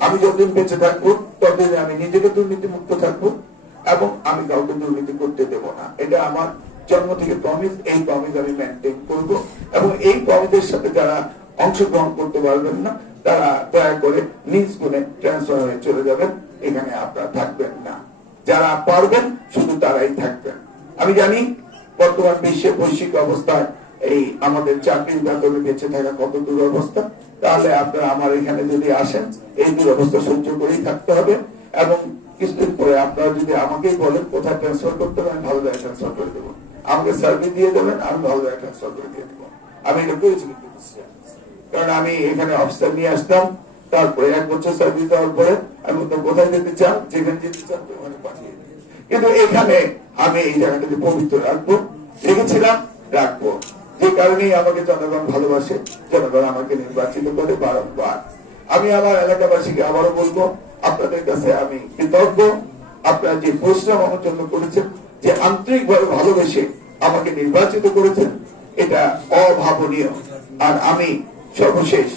আমি যতদিন বেঁচে থাকব, ততদিন আমি নিজেকে দুর্নীতি মুক্ত থাকব এবং আমি কাউকে দুর্নীতি করতে দেব না। এটা আমার জন্ম থেকে প্রমিস এই প্রমিস আমি মেনটেন করব। এবং এই প্রমিসের সাথে যারা অংশগ্রহণ করতে পারবেন না, তারা দয়া করে নিজ গুণে ট্রান্সফার হয়ে চলে যাবেন। এখানে আপনারা থাকবেন না। যারা পারবেন, শুধু তারাই থাকবেন। আমি জানি, বর্তমান বিশ্বে বৈশ্বিক অবস্থায় এই আমাদের চাকরির বেতনে বেঁচে থাকা কত দুরবস্থা? তাহলে আপনারা আমার এখানে যদি আসেন, এই দুরবস্থা সহ্য করেই থাকতে হবে। এবং কিছুদিন পরে আপনারা যদি আমাকেই বলেন, কোথায় ট্রান্সফার করতে হবে, আমি ভালো জায়গায় ট্রান্সফার করে দেবো। আমাকে সার্ভিস দিয়ে দেবেন, আমি ভালো জায়গায় ট্রান্সফার করে দিয়ে দেবো। আমি এটা করেছি কারণ আমি এখানে অফিসার নিয়ে আসতাম, তারপরে এক বছর সার্ভিস দেওয়ার পরে আমি কোথায় যেতে চান যেখানে যেতে চান ওখানে পাঠিয়ে কিন্তু এখানে আমি এই জায়গাটাকে পবিত্র রাখব, রেখেছিলাম, রাখব। যে কারণেই আমাকে জনগণ ভালোবাসে, জনগণ আমাকে নির্বাচিত করে বারংবার। আমি আমার এলাকাবাসীকে আবারও বলব, আপনাদের কাছে আমি কৃতজ্ঞ। আপনারা যে পরিশ্রম আমার জন্য করেছেন, যে আন্তরিক ভাবে ভালোবেসে আমাকে নির্বাচিত করেছেন, এটা অভাবনীয়। আর আমি সর্বশেষ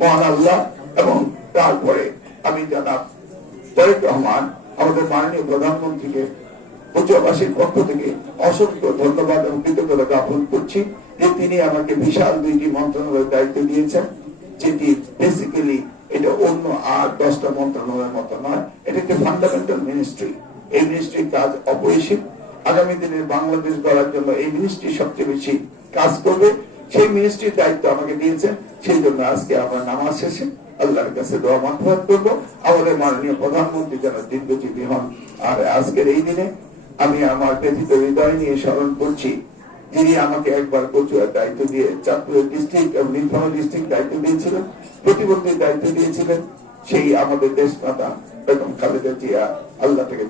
মহান আল্লাহ এবং তারপরে আমি জানাব তারেক রহমান, আমাদের মাননীয় প্রধানমন্ত্রীকে উচ্চবাসীর পক্ষ থেকে অসংখ্য ধন্যবাদ এবং কৃতজ্ঞতা জ্ঞাপন করছি যে তিনি আমাকে বিশাল দুইটি মন্ত্রণালয়ের দায়িত্ব দিয়েছেন, যেটি বেসিক্যালি এটা অন্য আর দশটা মন্ত্রণালয়ের মতো নয়, এটা একটি ফান্ডামেন্টাল মিনিস্ট্রি এই মিনিস্ট্রির কাজ অপরিসীম। আগামী দিনের বাংলাদেশ গড়ার জন্য এই মিনিস্ট্রি সবচেয়ে বেশি কাজ করবে। সেই মিনিস্ট্রির দায়িত্ব আমাকে দিয়েছেন, সেই জন্য আজকে আমার নামাজ শেষে আল্লাহর কাছে দোয়া মাফাত করব। আমাদের মাননীয় প্রধানমন্ত্রী যেন দীর্ঘজীবী হন আর আজকের এই দিনে আমি আমার ব্যথিত হৃদয় নিয়ে স্মরণ করছি। যিনি আমাকে একবার কচুয়ার দায়িত্ব দিয়ে চাঁদপুরের ডিস্ট্রিক্ট এবং নীলফামারী ডিস্ট্রিক্ট দায়িত্ব দিয়েছিলেন প্রতিবন্ধীর দায়িত্ব দিয়েছিলেন, সেই আমাদের দেশ মাতা বেগম খালেদা জিয়া, আল্লাহ থেকে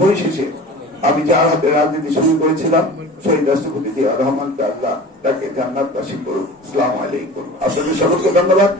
পরিশেষে আমি যার হাতে রাজনীতি শুরু করেছিলাম, শহীদ রাষ্ট্রপতি জিয়া রহমানকে আল্লাহ তাকে জান্নাতবাসী করুন আসসালামু আলাইকুম। আপনাদের সকলকে ধন্যবাদ।